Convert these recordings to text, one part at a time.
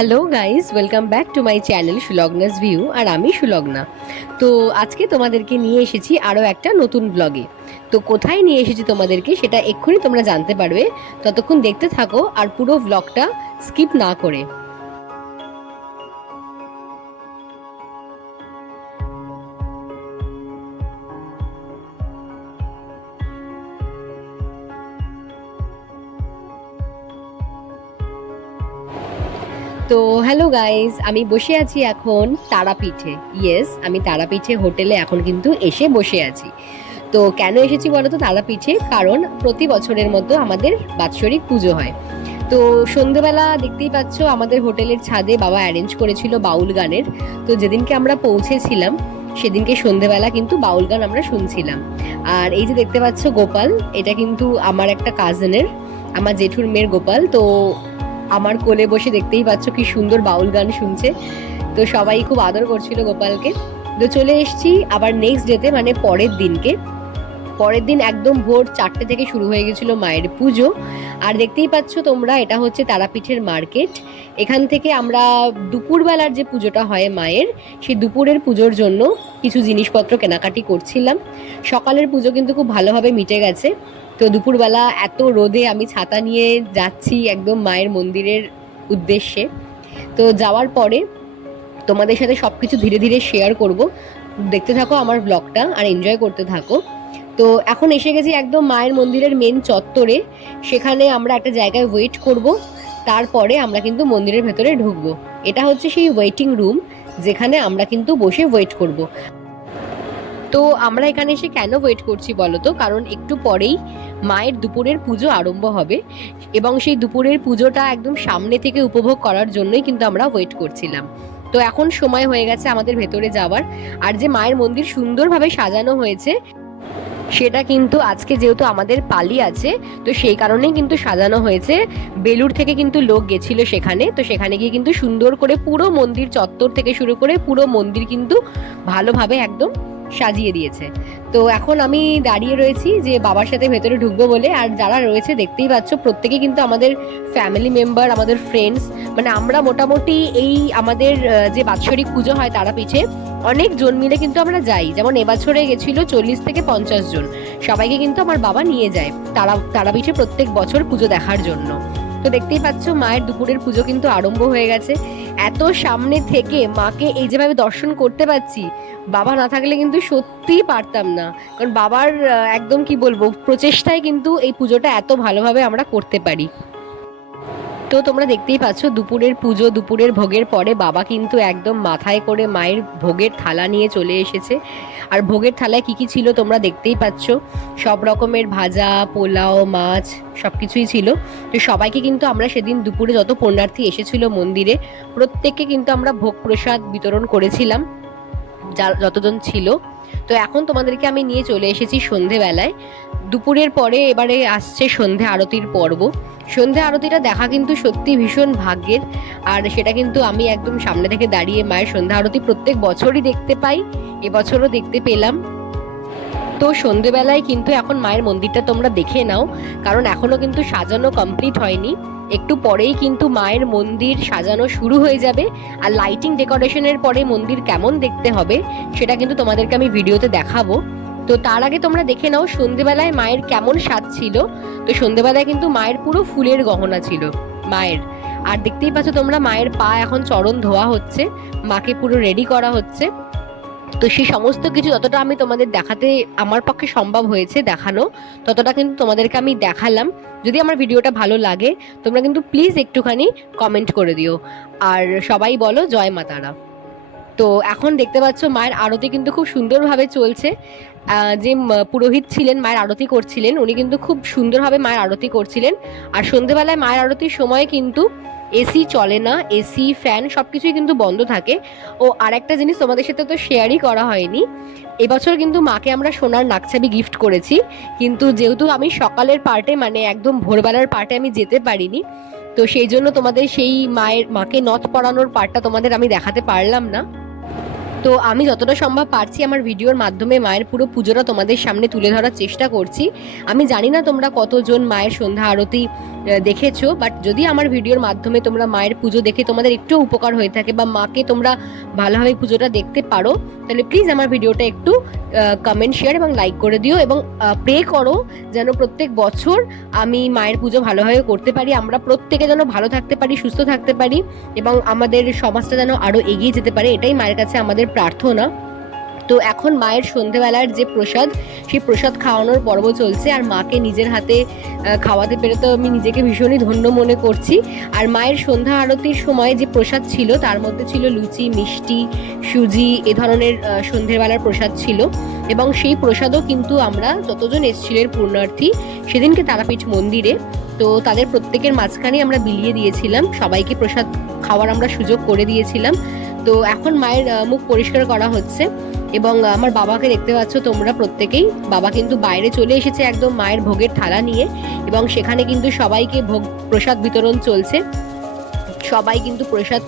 Hello guys, welcome back to my channel Sulagna's ভিউ। আর আমি সুলগ্না। তো আজকে তোমাদেরকে নিয়ে এসেছি আরও একটা নতুন ব্লগে। তো কোথায় নিয়ে এসেছি তোমাদেরকে সেটা এক্ষুনি তোমরা জানতে পারবে। ততক্ষণ দেখতে থাকো আর পুরো ব্লগটা স্কিপ না করে। তো হ্যালো গাইস, আমি বসে আছি এখন তারাপীঠে। ইয়েস, আমি তারাপীঠে হোটেলে এখন কিন্তু এসে বসে আছি। তো কেন এসেছি বলো তো তারাপীঠে? কারণ প্রতি বছরের মতো আমাদের বাৎসরিক পুজো হয়। তো সন্ধ্যেবেলা দেখতেই পাচ্ছ আমাদের হোটেলের ছাদে বাবা অ্যারেঞ্জ করেছিল বাউল গানের। তো যেদিনকে আমরা পৌঁছেছিলাম সেদিনকে সন্ধ্যেবেলা কিন্তু বাউল গান আমরা শুনছিলাম। আর এই যে দেখতে পাচ্ছ গোপাল, এটা কিন্তু আমার একটা কাজিনের, আমার জেঠুর মেয়ের গোপাল। তো আমার কোলে বসে দেখতেই পাচ্ছ কি সুন্দর বাউল গান শুনছে। তো সবাই খুব আদর করছিল গোপালকে। তো চলে এসেছি আবার নেক্সট ডেতে, মানে পরের দিন একদম ভোর 4টে থেকে শুরু হয়ে গেছিল মায়ের পুজো। আর দেখতেই পাচ্ছ তোমরা, এটা হচ্ছে তারাপীঠের মার্কেট। এখান থেকে আমরা দুপুরবেলার যে পুজোটা হয় মায়ের, সেই দুপুরের পুজোর জন্য কিছু জিনিসপত্র কেনাকাটি করছিলাম। সকালের পুজো কিন্তু খুব ভালোভাবে মিটে গেছে। তো দুপুরবেলা এত রোদে আমি ছাতা নিয়ে যাচ্ছি একদম মায়ের মন্দিরের উদ্দেশ্যে। তো যাওয়ার পরে তোমাদের সাথে সব কিছু ধীরে ধীরে শেয়ার করব। দেখতে থাকো আমার ব্লগটা আর এনজয় করতে থাকো। তো এখন এসে গেছি একদম মায়ের মন্দিরের মেন চত্বরে। সেখানে আমরা একটা জায়গায় ওয়েট করব, তারপরে আমরা কিন্তু মন্দিরের ভেতরে ঢুকবো। এটা হচ্ছে সেই ওয়েটিং রুম যেখানে আমরা কিন্তু বসে ওয়েট করব। তো আমরা এখানে এসে কেন ওয়েট করছি বলো তো? কারণ একটু পরেই মায়ের দুপুরের পুজো আরম্ভ হবে এবং সেই দুপুরের পুজোটা একদম সামনে থেকে উপভোগ করার জন্যই কিন্তু আমরা ওয়েট করছিলাম। তো এখন সময় হয়ে গেছে আমাদের ভেতরে যাওয়ার। আর যে মায়ের মন্দির সুন্দরভাবে সাজানো হয়েছে, সেটা কিন্তু আজকে যেহেতু আমাদের পালি আছে, তো সেই কারণেই কিন্তু সাজানো হয়েছে। বেলুড় থেকে কিন্তু লোক গেছিল সেখানে, তো সেখানে গিয়ে কিন্তু সুন্দর করে পুরো মন্দির চত্বর থেকে শুরু করে পুরো মন্দির কিন্তু ভালোভাবে একদম সাজিয়ে দিয়েছে। তো এখন আমি দাঁড়িয়ে রয়েছি যে বাবার সাথে ভেতরে ঢুকবো বলে। আর যারা রয়েছে দেখতেই পাচ্ছ প্রত্যেকে কিন্তু আমাদের ফ্যামিলি মেম্বার, আমাদের ফ্রেন্ডস। মানে আমরা মোটামুটি এই আমাদের যে বাৎসরিক পুজো হয় তারাপীঠে অনেক জন মিলে কিন্তু আমরা যাই। যেমন এবছরে গেছিল 40 থেকে 50 জন। সবাইকে কিন্তু আমার বাবা নিয়ে যায় তারাপীঠে প্রত্যেক বছর পুজো দেখার জন্য। তো দেখতেই পাচ্ছ মায়ের দুপুরের পুজো কিন্তু আরম্ভ হয়ে গেছে। এত সামনে থেকে মাকে এই যেভাবে দর্শন করতে পাচ্ছি, বাবা না থাকলে কিন্তু সত্যিই পারতাম না। কারণ বাবার একদম কি বলবো প্রচেষ্টায় কিন্তু এই পুজোটা এত ভালোভাবে আমরা করতে পারি। তো তোমরা দেখতেই পাচ্ছ দুপুরের পুজো, দুপুরের ভোগের পরে বাবা কিন্তু একদম মাথায় করে মায়ের ভোগের থালা নিয়ে চলে এসেছে। আর ভোগের থালায় কি কি ছিল তোমরা দেখতেই পাচ্ছ। সব রকমের ভাজা, পোলাও, মাছ সব কিছুই ছিল। তো সবাইকে কিন্তু আমরা সেদিন দুপুরে যত পুণ্যার্থী এসেছিল মন্দিরে, প্রত্যেককে কিন্তু আমরা ভোগ প্রসাদ বিতরণ করেছিলাম যতজন ছিল। তো এখন তোমাদেরকে আমি নিয়ে চলে এসেছি সন্ধেবেলায়। দুপুরের পরে এবারে আসছে সন্ধে আরতির পর্ব। সন্ধে আরতিটা দেখা কিন্তু সত্যি ভীষণ ভাগ্যের। আর সেটা কিন্তু আমি একদম সামনে থেকে দাঁড়িয়ে মায়ের সন্ধ্যা আরতি প্রত্যেক বছরই দেখতে পাই, এবছরও দেখতে পেলাম। তো সন্ধেবেলায় কিন্তু এখন মায়ের মন্দিরটা তোমরা দেখে নাও, কারণ এখনো কিন্তু সাজানো কমপ্লিট হয়নি। একটু পরেই কিন্তু মায়ের মন্দির সাজানো শুরু হয়ে যাবে। আর লাইটিং ডেকোরেশনের পরে মন্দির কেমন দেখতে হবে সেটা কিন্তু তোমাদেরকে আমি ভিডিওতে দেখাবো। তো তার আগে তোমরা দেখে নাও সন্ধেবেলায় মায়ের কেমন সাজ ছিল। তো সন্ধেবেলায় কিন্তু মায়ের পুরো ফুলের গহনা ছিল মায়ের। আর দেখতেই পাচ্ছ তোমরা মায়ের পা এখন চরণ ধোয়া হচ্ছে, মাকে পুরো রেডি করা হচ্ছে। তো সেই সমস্ত কিছু যতটা আমি তোমাদের দেখাতে আমার পক্ষে সম্ভব হয়েছে দেখানো, ততটা কিন্তু তোমাদেরকে আমি দেখালাম। যদি আমার ভিডিওটা ভালো লাগে তোমরা কিন্তু প্লিজ একটুখানি কমেন্ট করে দিও। আর সবাই বলো জয় মা তারা। তো এখন দেখতে পাচ্ছ মায়ের আরতি কিন্তু খুব সুন্দরভাবে চলছে। যে পুরোহিত ছিলেন মায়ের আরতি করছিলেন, উনি কিন্তু খুব সুন্দরভাবে মায়ের আরতি করছিলেন। আর সন্ধেবেলায় মায়ের আরতির সময় কিন্তু এসি চলে না, এসি ফ্যান সবকিছুই কিন্তু বন্ধ থাকে। ও আরেকটা জিনিস তোমাদের সাথে তো শেয়ারই করা হয়নি, এবছর কিন্তু মাকে আমরা সোনার নাকছাবি গিফট করেছি। কিন্তু যেহেতু আমি সকালের পার্টে মানে একদম ভোরবেলার পার্টে আমি যেতে পারিনি, তো সেই জন্য তোমাদের সেই মাকে নথ পরানোর পার্টটা তোমাদের আমি দেখাতে পারলাম না। তো আমি যতটা সম্ভব পারছি আমার ভিডিওর মাধ্যমে মায়ের পুরো পুজোটা তোমাদের সামনে তুলে ধরার চেষ্টা করছি। আমি জানি না তোমরা কতজন মায়ের সন্ধ্যা আরতি দেখেছো, বাট যদি আমার ভিডিওর মাধ্যমে তোমরা মায়ের পুজো দেখে তোমাদের একটু উপকার হয়ে থাকে বা মাকে তোমরা ভালোভাবে পুজোটা দেখতে পারো, তাহলে প্লিজ আমার ভিডিওটা একটু কমেন্ট, শেয়ার এবং লাইক করে দিও এবং প্রে করো যেন প্রত্যেক বছর আমি মায়ের পুজো ভালোভাবে করতে পারি, আমরা প্রত্যেকে যেন ভালো থাকতে পারি, সুস্থ থাকতে পারি এবং আমাদের সমাজটা যেন আরো এগিয়ে যেতে পারে, এটাই মায়ের কাছে আমাদের প্রার্থনা। তো এখন মায়ের সন্ধেবেলার যে প্রসাদ, সেই প্রসাদ খাওয়ানোর পর্ব চলছে আর মাকে নিজের হাতে খাওয়াতে পেরে তো আমি নিজেকে ভীষণই ধন্য মনে করছি। আর মায়ের সন্ধ্যা আরতির সময় যে প্রসাদ ছিল তার মধ্যে ছিল লুচি, মিষ্টি, সুজি, এ ধরনের সন্ধ্যেবেলার প্রসাদ ছিল এবং সেই প্রসাদও কিন্তু আমরা যতজন এসেছিলেন পূর্ণার্থী সেদিনকে তারাপীঠ মন্দিরে, তো তাদের প্রত্যেকের মাঝখানে আমরা বিলিয়ে দিয়েছিলাম, সবাইকে প্রসাদ খাওয়ার আমরা সুযোগ করে দিয়েছিলাম। তো এখন মায়ের মুখ পরিষ্কার করা হচ্ছে এবং আমার বাবাকে দেখতে পাচ্ছ তোমরা প্রত্যেকেই, বাবা কিন্তু বাইরে চলে এসেছে একদম মায়ের ভোগের থালা নিয়ে এবং সেখানে কিন্তু সবাইকে ভোগ প্রসাদ বিতরণ চলছে, সবাই কিন্তু প্রসাদ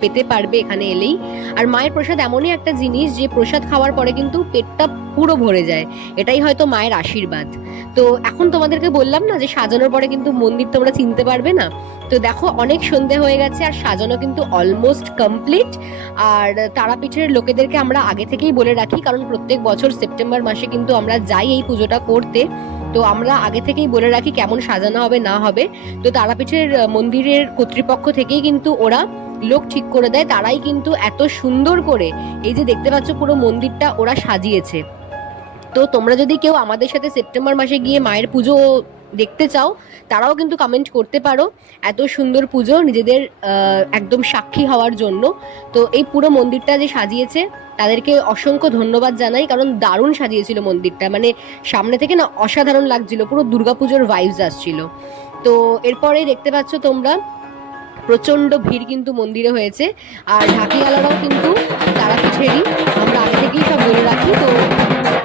পেতে পারবে এখানে এলেই। আর মায়ের প্রসাদ এমনই একটা জিনিস যে প্রসাদ খাওয়ার পরে কিন্তু পেটটা পুরো ভরে যায়, এটাই হয়তো মায়ের আশীর্বাদ। তো এখন তোমাদেরকে বললাম না যে সাজানোর পরে কিন্তু মন্দির তোমরা চিনতে পারবে না, তো দেখো অনেক সন্ধে হয়ে গেছে আর সাজানো কিন্তু অলমোস্ট কমপ্লিট। আর তারাপীঠের লোকেদেরকে আমরা আগে থেকেই বলে রাখি, কারণ প্রত্যেক বছর সেপ্টেম্বর মাসে কিন্তু আমরা যাই এই পুজোটা করতে, তো আমরা আগে থেকেই বলে রাখি কেমন সাজানো হবে না হবে। তো তারাপীঠের মন্দিরের কর্তৃপক্ষ থেকেই কিন্তু ওরা লোক ঠিক করে দেয়, তারাই কিন্তু এত সুন্দর করে এই যে দেখতে পাচ্ছ পুরো মন্দিরটা ওরা সাজিয়েছে। তো তোমরা যদি কেউ আমাদের সাথে সেপ্টেম্বর মাসে গিয়ে মায়ের পুজো দেখতে চাও তারাও কিন্তু কমেন্ট করতে পারো, এত সুন্দর পুজো নিজেদের একদম সাক্ষী হওয়ার জন্য। তো এই পুরো মন্দিরটা যে সাজিয়েছে তাদেরকে অসংখ্য ধন্যবাদ জানাই, কারণ দারুণ সাজিয়েছিল মন্দিরটা, মানে সামনে থেকে না অসাধারণ লাগছিল, পুরো দুর্গাপুজোর ভাইবস আসছিল। তো এরপরে দেখতে পাচ্ছ তোমরা প্রচন্ড ভিড় কিন্তু মন্দিরে হয়েছে আর ঢাকিওয়ালারাও কিন্তু তারাপীঠেরই, আমরা আগে থেকেই সব বলে রাখি, তো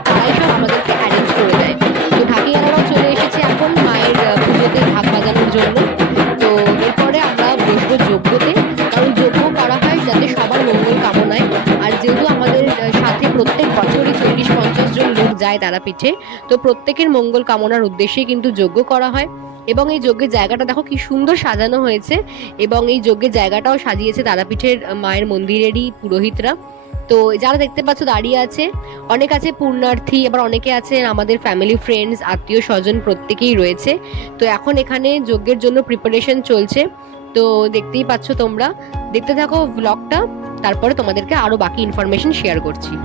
তারাই সব আমাদেরকে অ্যারেঞ্জ করে দেয়। তো ঢাকিওয়ালারাও চলে এসেছে এখন মায়ের পুজোতে ঢাক বাজানোর জন্য। তো এরপরে আমরা বসবো যজ্ঞতে, কারণ যজ্ঞ করা হয় যাতে সবার মঙ্গল কামনায়। আর যেহেতু আমাদের সাথে প্রত্যেক বছরই 40-50 জন লোক যায় তারাপীঠে, তো প্রত্যেকের মঙ্গল কামনার উদ্দেশ্যে কিন্তু যজ্ঞ করা হয়। এবং এই যজ্ঞের জায়গাটা দেখো কি সুন্দর সাজানো হয়েছে এবং এই যজ্ঞের জায়গাটাও সাজিয়েছে তারাপীঠের মায়ের মন্দিরেরই পুরোহিতরা। তো যারা দেখতে পাচ্ছ দাঁড়িয়ে আছে, অনেক আছে পূর্ণার্থী, আবার অনেকে আছে আমাদের ফ্যামিলি, ফ্রেন্ডস, আত্মীয় স্বজন প্রত্যেকেই রয়েছে। তো এখন এখানে যজ্ঞের জন্য প্রিপারেশন চলছে, তো দেখতেই পাচ্ছ তোমরা, দেখতে থাকো ব্লগটা, তারপরে তোমাদেরকে আরো বাকি ইনফরমেশন শেয়ার করছি।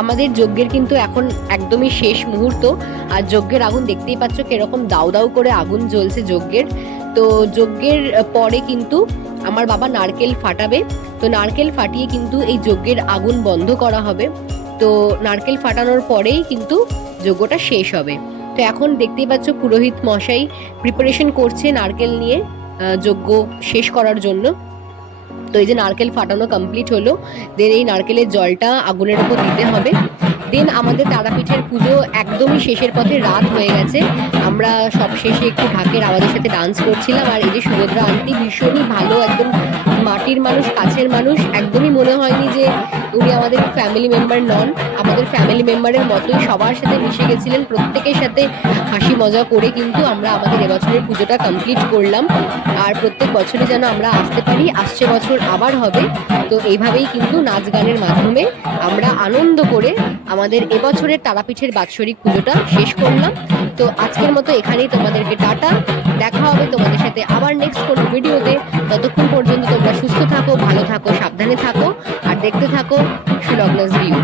আমাদের যজ্ঞের কিন্তু এখন একদমই শেষ মুহূর্ত। আর যজ্ঞের আগুন দেখতেই পাচ্ছ কিরকম দাউ দাউ করে আগুন জ্বলছে যজ্ঞের। তো যজ্ঞের পরে কিন্তু আমার বাবা নারকেল ফাটাবে। তো নারকেল ফাটিয়ে কিন্তু এই যজ্ঞের আগুন বন্ধ করা হবে। তো নারকেল ফাটানোর পরেই কিন্তু যজ্ঞটা শেষ হবে। তো এখন দেখতেই পাচ্ছ পুরোহিত মশাই প্রিপারেশন করছে নারকেল নিয়ে যজ্ঞ শেষ করার জন্য। তো এই যে নারকেল ফাটানো কমপ্লিট হলো, দেন এই নারকেলের জলটা আগুনের উপর দিতে হবে। দেন আমাদের তারাপীঠের পুজো একদমই শেষের পথে, রাত হয়ে গেছে। আমরা সব শেষে একটু ঢাকের আওয়াজের সাথে ডান্স করছিলাম। আর এই যে সুভদ্রা আন্টি ভীষণই ভালো, একদম মাটির মানুষ, কাছের মানুষ, একদমই মনে হয়নি যে উনি আমাদের ফ্যামিলি মেম্বার নন। আমাদের ফ্যামিলি মেম্বারের মতোই সবার সাথে মিশে গেছিলেন, প্রত্যেকের সাথে হাসি মজা করে কিন্তু আমরা আমাদের এবছরের পুজোটা কমপ্লিট করলাম। আর প্রত্যেক বছরে যেন আমরা আসতে পারি, আসছে বছর আবার হবে। তো এইভাবেই কিন্তু নাচ গানের মাধ্যমে আমরা আনন্দ করে আমাদের এবছরের তারাপীঠের বাৎসরিক পুজোটা শেষ করলাম। তো আজকের মতো এখানেই তোমাদেরকে টাটা, দেখা হবে তোমাদের সাথে আবার নেক্সট কোনো ভিডিওতে। ততক্ষণ পর্যন্ত তোমরা সুস্থ থাকো, ভালো থাকো, সাবধানে থাকো আর দেখতে থাকো সুলগ্নাস ভিউ।